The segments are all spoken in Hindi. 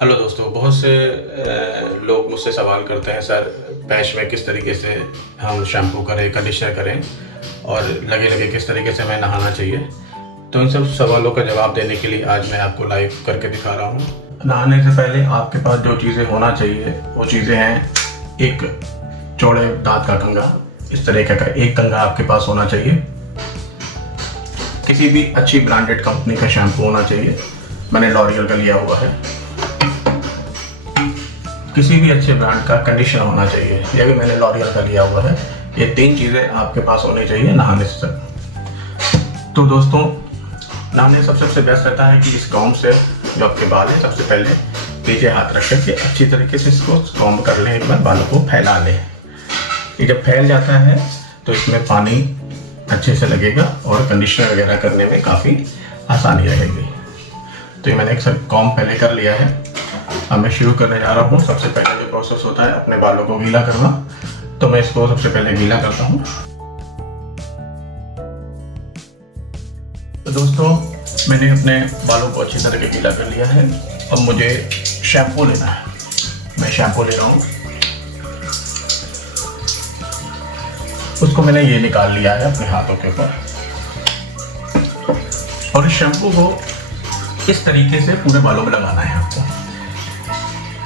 हेलो दोस्तों, बहुत से लोग मुझसे सवाल करते हैं, सर पैच में किस तरीके से हम शैम्पू करें, कंडीशनर करें और लगे लगे किस तरीके से हमें नहाना चाहिए। तो इन सब सवालों का जवाब देने के लिए आज मैं आपको लाइव करके दिखा रहा हूँ। नहाने से पहले आपके पास जो चीज़ें होना चाहिए वो चीज़ें हैं, एक चौड़े दांत का कंघा, इस तरीके का एक कंघा आपके पास होना चाहिए। किसी भी अच्छी ब्रांडेड कंपनी का शैम्पू होना चाहिए, मैंने लॉरियल का लिया हुआ है। किसी भी अच्छे ब्रांड का कंडीशनर होना चाहिए, यह भी मैंने लॉरियल का लिया हुआ है। ये 3 चीज़ें आपके पास होनी चाहिए नहाने से। तो दोस्तों, नहाने सबसे बेस्ट रहता है कि इस कॉम्ब से जो आपके बाल हैं, सबसे पहले पीछे हाथ रख करके अच्छी तरीके से इसको कॉम्ब कर लें, एक बार बालों को फैला लें। ये जब फैल जाता है तो इसमें पानी अच्छे से लगेगा और कंडीशनर वगैरह करने में काफ़ी आसानी रहेगी। तो ये मैंने एक कॉम्ब पहले कर लिया है। अब मैं शुरू करने जा रहा हूँ। सबसे पहले जो प्रोसेस होता है अपने बालों को गीला करना, तो मैं इसको सबसे पहले गीला करता हूँ। तो दोस्तों, मैंने अपने बालों को अच्छी तरह से गीला कर लिया है। अब मुझे शैम्पू लेना है। मैं शैम्पू ले रहा हूँ, उसको मैंने ये निकाल लिया है अपने हाथों के ऊपर, और इस शैम्पू को इस तरीके से पूरे बालों में लगाना है। आपको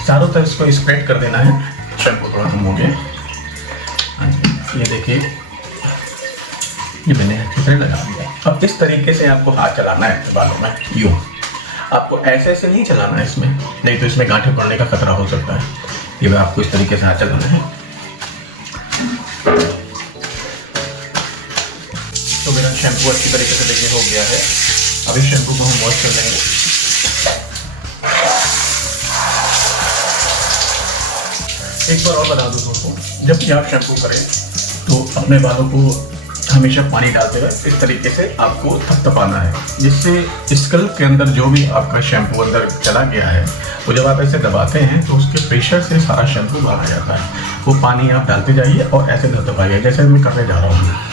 चारों तरफ इसको स्प्रेड कर देना है। शैम्पू थोड़ा कम हो गया, ये देखिए, ये मैंने अच्छी तरह लगा दिया। अब इस तरीके से आपको हाथ चलाना है बालों में, यूँ। आपको ऐसे ऐसे नहीं चलाना है इसमें, नहीं तो इसमें गांठें पड़ने का खतरा हो सकता है। ये आपको इस तरीके से हाथ चलाना है। तो मेरा शैम्पू अच्छी तरीके से देखिए हो गया है। अब इस शैम्पू को हम वॉश कर लेंगे। एक बार और बता दूं दोस्तों, जब भी आप शैम्पू करें तो अपने बालों को हमेशा पानी डालते हुए इस तरीके से आपको थपथपाना है, जिससे स्कल्प के अंदर जो भी आपका शैम्पू अंदर चला गया है वो जब आप ऐसे दबाते हैं तो उसके प्रेशर से सारा शैम्पू बाहर आ जाता है। वो पानी आप डालते जाइए और ऐसे थपथपाइए, जैसे मैं करने जा रहा हूँ।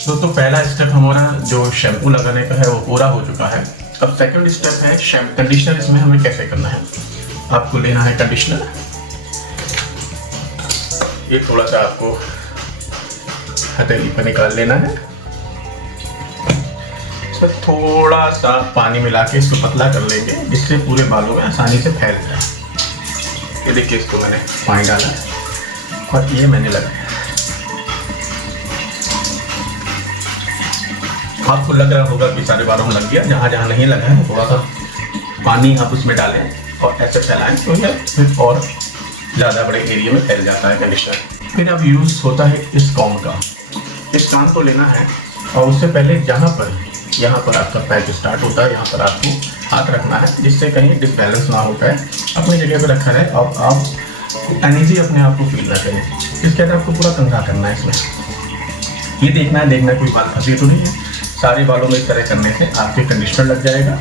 दोस्तों, पहला स्टेप हमारा जो शैम्पू लगाने का है वो पूरा हो चुका है। अब सेकंड स्टेप है कंडीशनर। इसमें हमें कैसे करना है, आपको लेना है कंडीशनर। ये थोड़ा सा आपको हथेली पर निकाल लेना है। इसमें थोड़ा सा पानी मिला के इसको पतला कर लेंगे, जिससे पूरे बालों में आसानी से फैल जाए। ये देखिए, इसको मैंने पानी डाला और ये मैंने लगाया। आपको लग रहा होगा कि सारे बालों में लग गया। जहाँ जहाँ नहीं लगा है थोड़ा सा पानी आप उसमें डालें और ऐसे फैलाएं, तो यह फिर और ज़्यादा बड़े एरिया में फैल जाता है कंडीशनर। फिर अब यूज़ होता है इस कॉम्ब का। इस काम को लेना है और उससे पहले यहाँ पर आपका पैच स्टार्ट होता है, यहाँ पर आपको हाथ रखना है, जिससे कहीं डिसबैलेंस ना हो पाए। अपनी जगह पर रखा है और आप एनर्जी अपने आप को फील ना करें। इसके अंदर आपको पूरा कंघा करना है। इसमें ये देखना है कोई बाल फंसे तो नहीं है। सारे बालों में इस तरह करने से आपके कंडीशनर लग जाएगा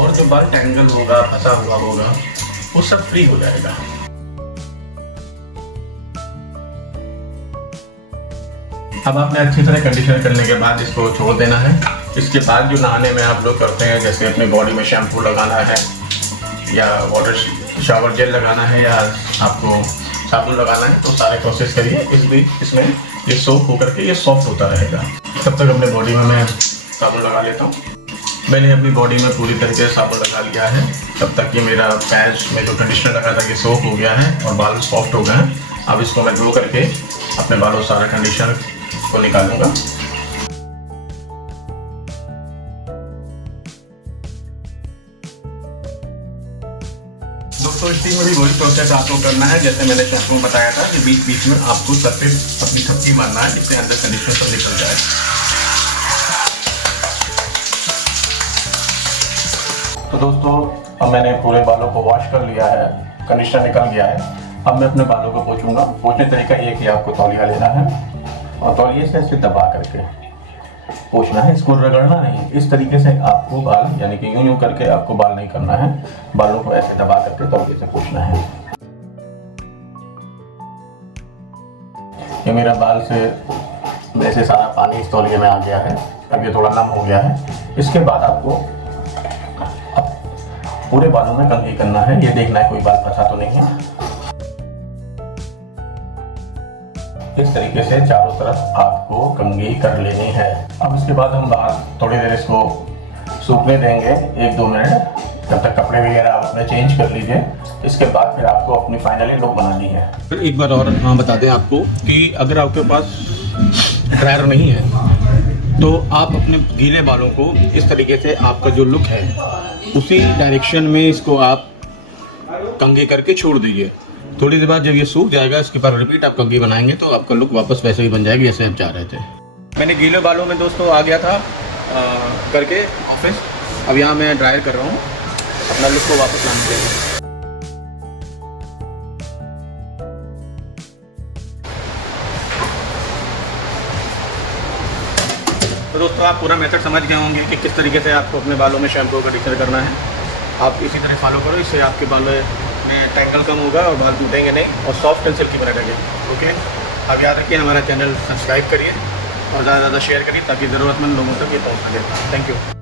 और जो बाल टैंगल होगा, फंसा हुआ होगा, वो सब फ्री हो जाएगा। अब आपने अच्छी तरह कंडीशनर करने के बाद इसको छोड़ देना है। इसके बाद जो नहाने में आप लोग करते हैं, जैसे अपने बॉडी में शैम्पू लगाना है या वाटर शावर जेल लगाना है या आपको साबुन लगाना है, तो सारे प्रोसेस करिए। इसमें ये सोप होकर के ये सॉफ्ट होता रहेगा। तब तक अपने बॉडी में मैं साबुन लगा लेता हूँ। मैंने अपनी बॉडी में पूरी तरीके से साबुन लगा लिया है। तब तक ये मेरा पैच में जो कंडीशनर लगा था ये सोप हो गया है और बाल सॉफ्ट हो गए हैं। अब इसको मैं धो करके अपने बालों सारा कंडीशनर को निकालूंगा। दोस्तों, इसी में भी वही प्रोसेस आपको करना है जैसे मैंने शैम्पू में बताया था कि बीच बीच में आपको सर पे अपनी थपकी मारना है, जिससे अंदर कंडीशनर सब निकल जाए। तो दोस्तों, अब मैंने पूरे बालों को वॉश कर लिया है, कंडीशनर निकल गया है। अब मैं अपने बालों को पोंछूंगा। पोंछने तरीका ये कि आपको तौलिया लेना है और तौलिए से ऐसे दबा करके पोंछना है। इसको रगड़ना नहीं, इस तरीके से आपको बाल, यानी कि यूं यूं करके आपको बाल नहीं करना है। बालों को ऐसे दबा करके तौलिए से पोंछना है। ये मेरा बाल से वैसे सारा पानी इस तौलिए में आ गया है, अब ये थोड़ा नम हो गया है। इसके बाद आपको अब पूरे बालों में कंघी करना है। ये देखना है कोई बाल फंसा तो नहीं है। इस तरीके से चारों तरफ आपको कंघी कर लेनी है। अब इसके बाद हम बाहर थोड़ी देर इसको सूखने देंगे, 1-2 मिनट, जब तक कपड़े वगैरह आप अपने चेंज कर लीजिए। इसके बाद फिर आपको अपनी फाइनली लुक बनानी है। फिर एक बार और हाँ बता दें आपको कि अगर आपके पास ड्रायर नहीं है तो आप अपने गीले बालों को इस तरीके से आपका जो लुक है उसी डायरेक्शन में इसको आप कंघी करके छोड़ दीजिए। थोड़ी देर बाद जब ये सूख जाएगा, इसके बाद रिपीट आप कंघी बनाएंगे तो आपका लुक वापस वैसे ही बन जाएगी जैसे आप चाह रहे थे। मैंने गीले बालों में दोस्तों आ गया था करके ऑफिस। अब यहाँ मैं ड्रायर कर रहा हूँ अपना लुक को वापस लाने के लिए। तो दोस्तों आप पूरा मेथड समझ गए होंगे कि किस तरीके से आपको अपने बालों में शैम्पू कंडीशनर करना है। आप इसी तरह फॉलो करो, इससे आपके बालों में टैंगल कम होगा और बाल टूटेंगे नहीं और सॉफ्ट एंड सिल्की बना रहेगा। ओके, अब याद रखिए हमारा चैनल सब्सक्राइब करिए और ज़्यादा से ज़्यादा शेयर करिए ताकि ज़रूरतमंद लोगों तक ये पहुँच सके। Thank you.